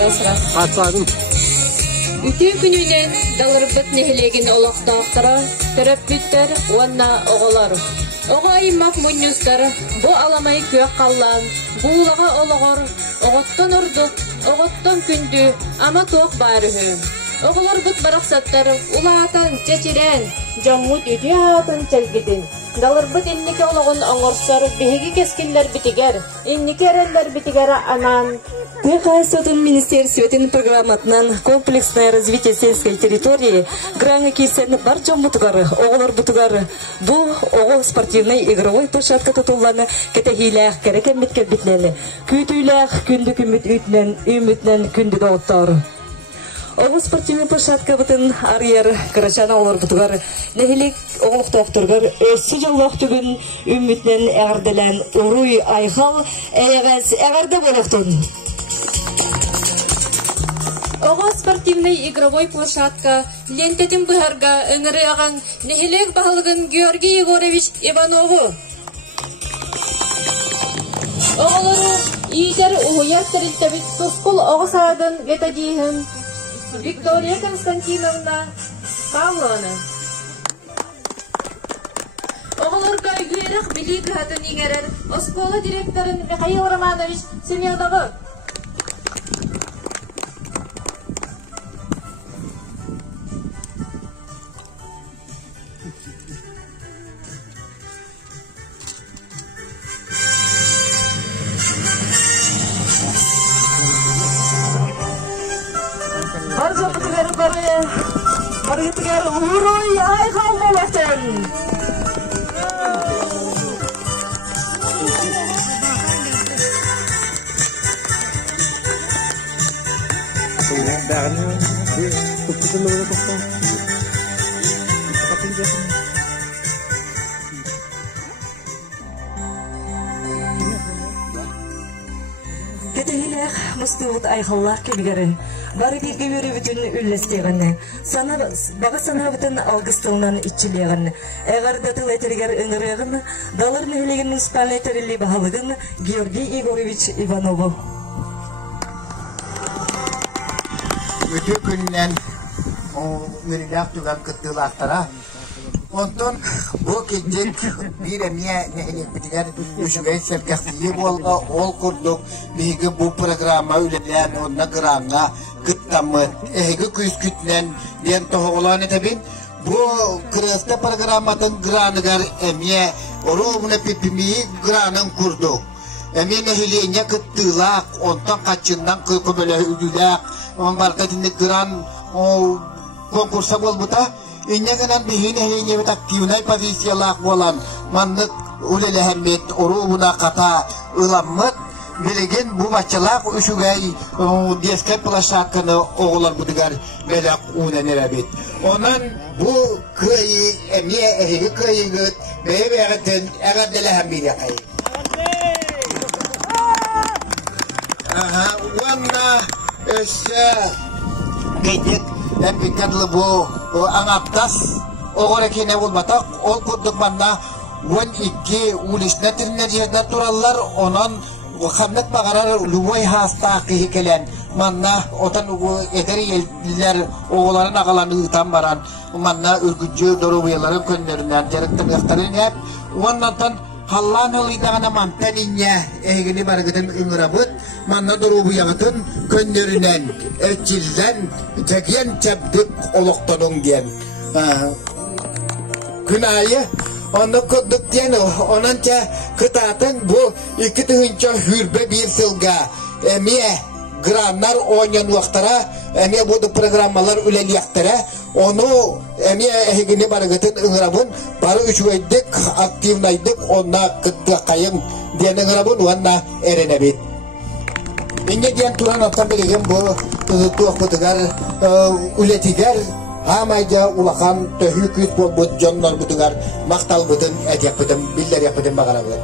Atladım. Ütü gününen dalırбыт nehlegin olaqtaqtara töröpbütler wanna oğalar. Oğaymak munyustar bu alamayı kök qallan, buğlağa olağar, oğattan orduk, oğattan kündü, ama toq barıhı. Oğalar bıt baraqsattar, ulatan, çeçiren, jammut ütü atın çelgidin. Dalırбыт inniki olağın oğarsar, behigi keskiller bitiger, inniki erenler bitiger anan. Приказывает Министерство программатынан комплексное развитие сельской территории гранга кисен барчам бутугары, оғлар бутугары. Бұл оғыл спортивный игровой площадка тутуланы кетехилях керекен биткер битлели. Күйтүйлях күнді күміт үмітнен күнді доғыттары. Оғыл спортивный площадка бұтын арьер карачана оғлар бутугары. Нехилик оғлық тоқтыргар өссі жаллақ түгін үмітнен әғірделен ұруй айғал әғірді болықтың. Ого спортивный игровой площадка лентетин быһарга ыңыры ағаң нехилек баһылыгын Георгий Егорович Иванову. Оғылыру ийтер уһуяр терилтебит тускул оғысадын ветадиһын Виктория Константиновна Павловна. Оғылырга үйгерек билий быһатын игерер Оскола директорын Михаил Романович Семенову. Barıtıgar uğruy ayğal bolaqtın. Кетегилер мустуут айғаллар кебигерин. Бары бирге бері бүтін үллестегені. Баға сана бүтін алғыстылынан итчілегені. Әғарда тыл әтергер үңірегені, далыр нәйлеген мұспан әтерілі бағалығын Георгий Егорович Иванову. Өте күннен үріләк түген күттілақтара. Ondan bu gece bir emiye nehirlik bitiler üçüge serkestiyi bolga ol kurduk bihi bu programa ülelen onna granga gıttamı ehegi küskütlen diyen tohuğulan etebin bu kırısta programatın granıgar emiye orumuna pipimiyi granın kurduk emiye nehirliğine gıttılak ondan kaçından kıkımöle üdülak on barkatinde gran konkursa bol buta İnne kanan bihine ve taktivnay pozisiyalak bolan manlık ulele hemmet orubuna kata ılammet bilegen bu maçalak üşügey deske plaşakını oğular budugar belak unen erabit. Onan bu kıyı emiye ehigi kıyı gıt beye beğetin eğerdele hemmile kayı. Vanna eşya gecek hem bitkatlı bu angaptas ogoreki ne bulmatak ol kurduk manna wan iki ulisnatirner naturallar onan xamnet bagarar luway hasta kehikelen manna otan eteri yeller oğların agalanı tambaran manna ürgücü dorobuyaların könlerinden jaraktan yaktarın hep ondan hallan ılidağına mantaninye egini bargıdın ıngırabıt manna dorobuyağıtın könlerinden erçilden tekiyen çabdık oluktanın diyen kınayı onu kurduk diyen onanca kıtatın bu iki tığınca hürbe bir sılga emiye granlar oynayan vaktara emiye bu programmalar ülen yaktara onu emiye ehigini baragıtın ıngırabın barı üçüydik aktivnaydık ona kıttı kayın diyen ıngırabın vanna erenebit inge diyen turan ottan bilgin bu tuğuk butugar ületigar hamayca ulakan töhüküs bol but jonlar butugar maktal butun et yapıdın biller yapıdın bakarabın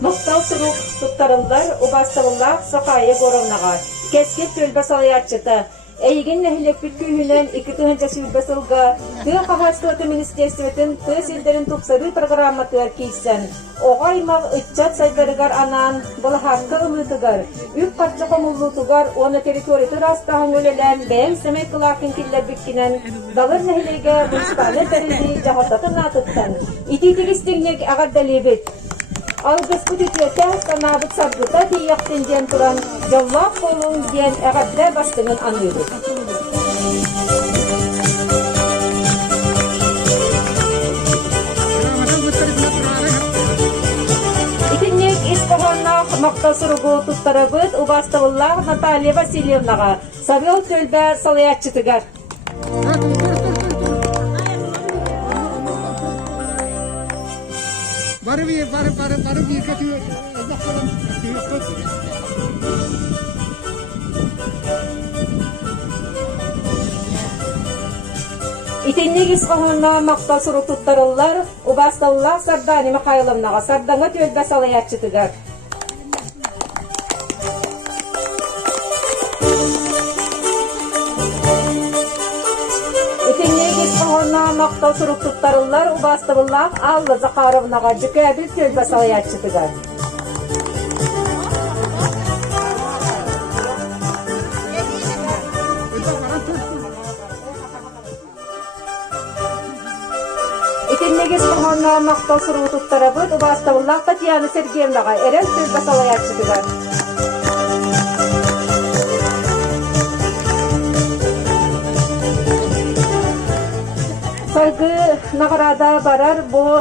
Muhtal suruk tuttarıllar, ubastırıllar, sokaya goronlağa, keskin tülbe salayatçıtı, Эйген нәһилеппит күйінен 2-нчы сүйбе сылга тыа қағастығы министерстветін тыа селдерін тұпсары программатыар кейсен. Оғаймақ үтчат сайдарыгар анан бұл хаққы ұмытыгар. Үк қатчы қомыллутугар оны территориятыр астағын өлелен бәйін сәмей қылақын келлер бүткінен далыр нәһилеге мұстаны тәрінді жағататын атыттан. Ити-тегістігнек ағар дәлебет. Алгыс күтететі санабыт сабдыта дейяқтен ден тұран жаллақ болуын ден әғадлә бастыңын анырды. Итіннек испағаннақ мақта сұрығы тұттарабыт ұбастығыллақ Наталья Васильевнаға сабел төлбә салаятчытыгар. Barı bir katıyor. İtinlik isqahına maqta suru tuttarıllar, ubastalla Sardani Mikhayilovnaga Sardanga tölbe salayatçıtıgar. İtinlik maqta suru tuttarıllar, ubastalla Alla Zakharovnaga Jukabil tölbe salayatçıtıgar. Итиннегес қоғанна мақтал сұру тұттарабыд, ұбастауыллақ Татьяна Сергеевнаға әрен төлбі салаятшыдыгар. Сайгы нағырада барар бұл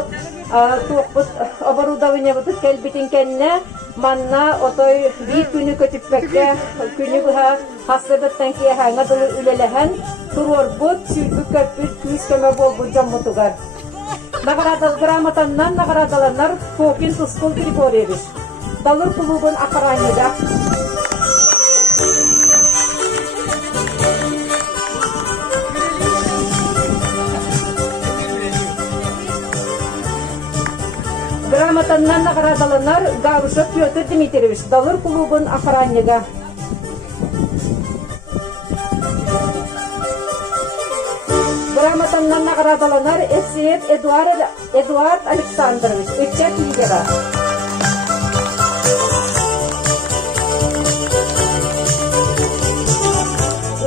туқпыт оборудование бұтыт кәлбетін кәнне манна отой bir күні көтіппәкке күні бұға хасыбыттан кие хаңа дылы үлеләһән тұрор бұт, сүйбі көппіт, күз көмі бол бұл жаммытыгар. Наградал грамотаннан наградаланар Фокин Тускул Григорьевич. Далыр клубын охраннида. Грамотаннан наградаланар Гавышев Петр Дмитриевич. Далыр клубын охраннида. Грамотаннан наградаланар Эсеев Эдуард Александрович, Экчет лидера.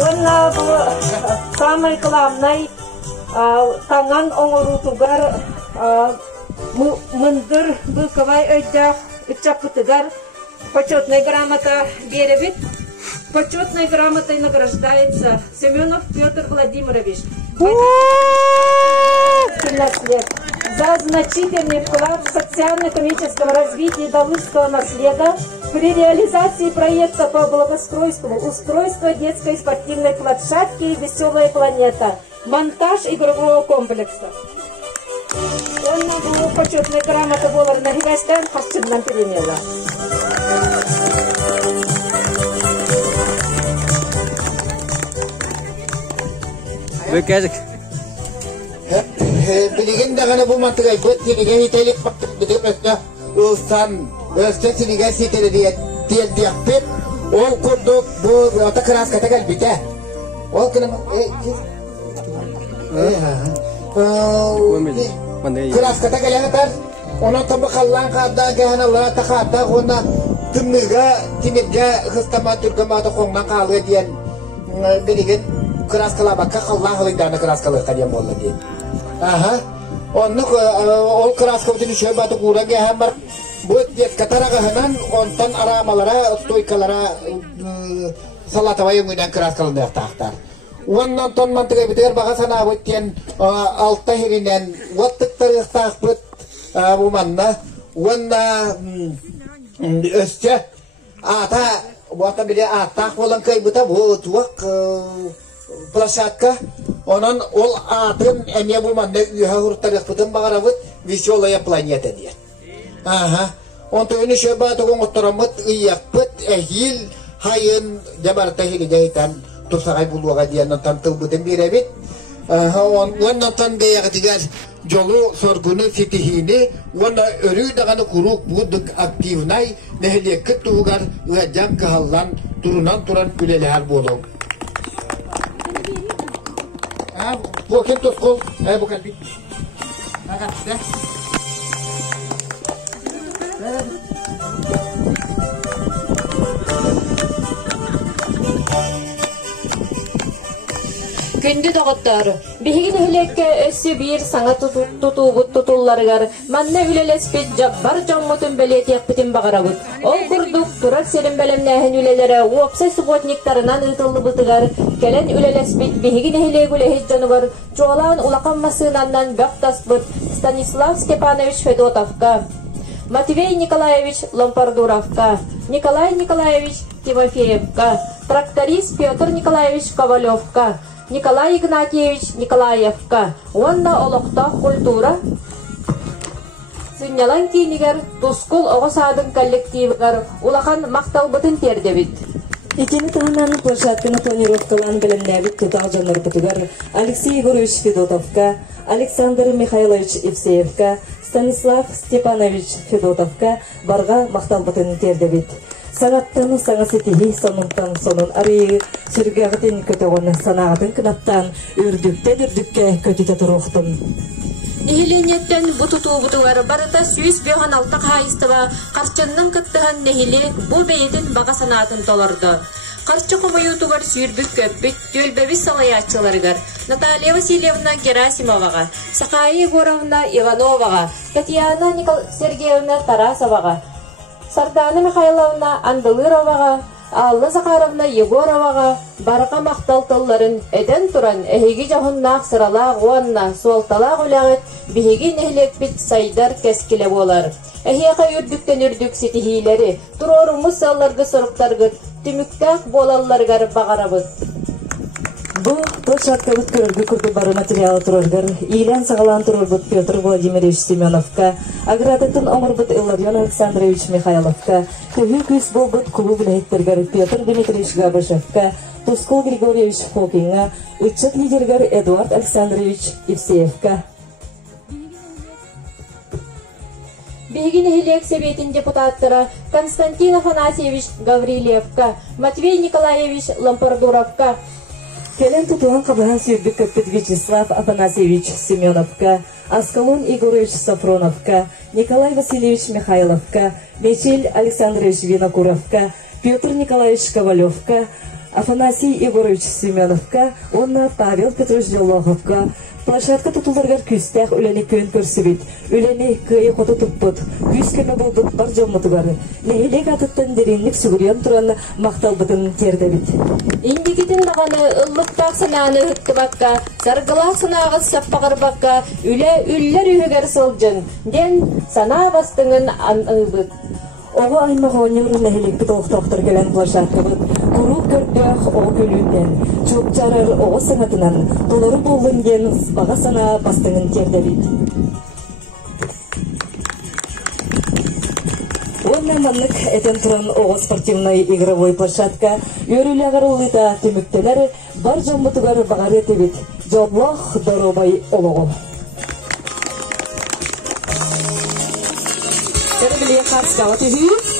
Он самый главный таңан оңырутугар мындыр бұлқавай өйдақ үтчапытыгар почетная грамота беребит. Почетной грамотой награждается Семенов Петр Владимирович. 17 лет. За значительный вклад в социально-экономическом развитии Далырского наследия при реализации проекта по благоустройству, устройство детской спортивной площадки «Веселая планета», монтаж игрового комплекса. Он был почетной грамотой Волар Нагибайстан Хасчиннан перемела. Bekledik. Bilgin de gana bu mantıkayı bu tilgen itelik baktım mesela ulustan östesiligen siteli diye pet ol kurduk bu ota kras kata kalbite ol kena kras kata kalyantar ona tabi kallan kadda gehanalara takhatta ona tümnüge timidge hıstama türkema da kongan kalı diyen bilgin kras kalabakka kallan hılıydana kras kalı kadiyam oldu diye. Aha, onu ol kras kavutini şöbatu kurage hamar bu jet kataraga hanan ontan aramalara stoykalara salatavayı müden kras kalındı tahtar. Ondan ton mantığı biter bakasana bitiyen altta hirinen wattıkları tahpıt bu manna onna ösçe ata bu ata bile ata olan kaybuta bu tuak площадка, онан ол атын әме булман үһә хуртарык бутын багарабыт веселая планета диет. Ага. Онто үне шөба тогон отторамыт ыякпыт әһил хайын жабарта хилигейтан турсагай булуга диен тантыл бутын беребит. Ага, оннан тангая дигәр жолу соргуну ситихини, онда өрү даганы курук будук активнай нәһлеккә тугар ыҗак каллан турунан туран күлеләр булу. Bu kim toskol? Bu kalbi. Agak de. Gündü dağıtları. Bihigin hilekke össü bir sana tutullarıgar. Manna ülelespet jabbar jommutun beliyet bitin bağırabıt. Ol kurduk turak serin belemnähen ülelere uopsa subotniktarынан ıtıllı bıtıgar. Kelen ülelespet bihigin hilegüle hiccanıgar. Çoğalan ulaqammasınandan böktasbıt. Stanislav Stepanovich Fedotovka. Matvey Nikolaevich Lompardurovka. Nikolay Nikolaevich Timofeyevka. Тракторист Петр Николаевич Ковалевка. Николай Игнатьевич Николаевка. Онда олоқта культура. Сынялан кейнигер тускул оғысадың коллективігер улахан мақталбытын тердебит. Икени тағынан площадканы планировкалан білімнәбіт тұтақ жаныр бұтығар Алексей Егорович Федотовка, Александр Михайлович Евсеевка, Станислав Степанович Федотовка барға мақталбытын тердебит. Санаттан саңасетихи сонунтан сонун арыйы сүргәғытын көтіғын санағытын кынаттан үрдікке көтіте тұруқтын. Нехилениеттен бутуту-бутугар барыта сүйіс беған алтақ хайыстыва қарчынның кыттыған нехили бұл бейдін баға санатын толырды. Қарчы құмайутугар сүйірбік көпбіт, төлбәбі салаятчыларыгар. Наталья Васильевна Герасимоваға, Сақайы Егоровна Ивановаға, Татьяна Сергеевна Тарасоваға, Сардана Михайловна Андылыроваға, Алла Захаровна Егороваға барқа мақтал тылларын әден тұран әхеги жағыннақ сыралақ уанна суалталақ үләғыт бігеги нәхілеппіт сайдар кәскілі болар. Әхеға үрдіктен үрдік сетихилері тұрорумыз салларды сұрықтарғыт түміктәк болаларғар бағарабыт. Бұл площадкабыт көріргі күрді бары материалы тұрарғар Илен сағалан тұрарбыт Петр Владимирович Семеновка, Аградатын омырбыт Илларьон Александрович Михайловка, Көві күс болбыт клуб ләйттергар Петр Дмитриевич Габышевка, Тускул Григорьевич Фокинга, Учет лидергар Эдуард Александрович Евсеевка. Бегин Хилек Советин депутаттары Константин Афанасьевич Гаврилевка, Матвей Николаевич Лампардуровка, Келен тутуан қабыған сүйірбік көппіт Вячеслав Афанасьевич Семеновка, Аскалон Игоревич Сафроновка, Николай Васильевич Михайловка, Мечель Александрович Винокуровка, Петр Николаевич Ковалевка, Афанасий Егорович Семеновка, онна Павел Петрович Делоховка. Площадка тутуларгар күстәк үләне көн көрсібет, үләне күйе қоты тұппыт, күз көмі болбыт бар жоммытығары. Нәхелек атыттан деренлік сүгірен тұран мақтал бұтын тердебет. Индикетін дағаны ұллықтақ сананы үтті баққа, сарғылақ санағыз саппағыр баққа, үллер үйігер сылжын, ден сана бастыңын анығыт. Оғы аймағы өнерін нәхелекті толықтақтыр келен площадка бұд, құруп көрдіғ оғы көлінен, чөп жарыр оғы сыңатынан, толыры болын ген баға сана бастыңын тердебет. Онна маннык әтен тұран оғы спортивный игровой площадка, өрілі ағар олыта түміктелер бар жоммытығар бағар етебет, жоллах доробай олығы. Сәрбіле қарсқауы түхі.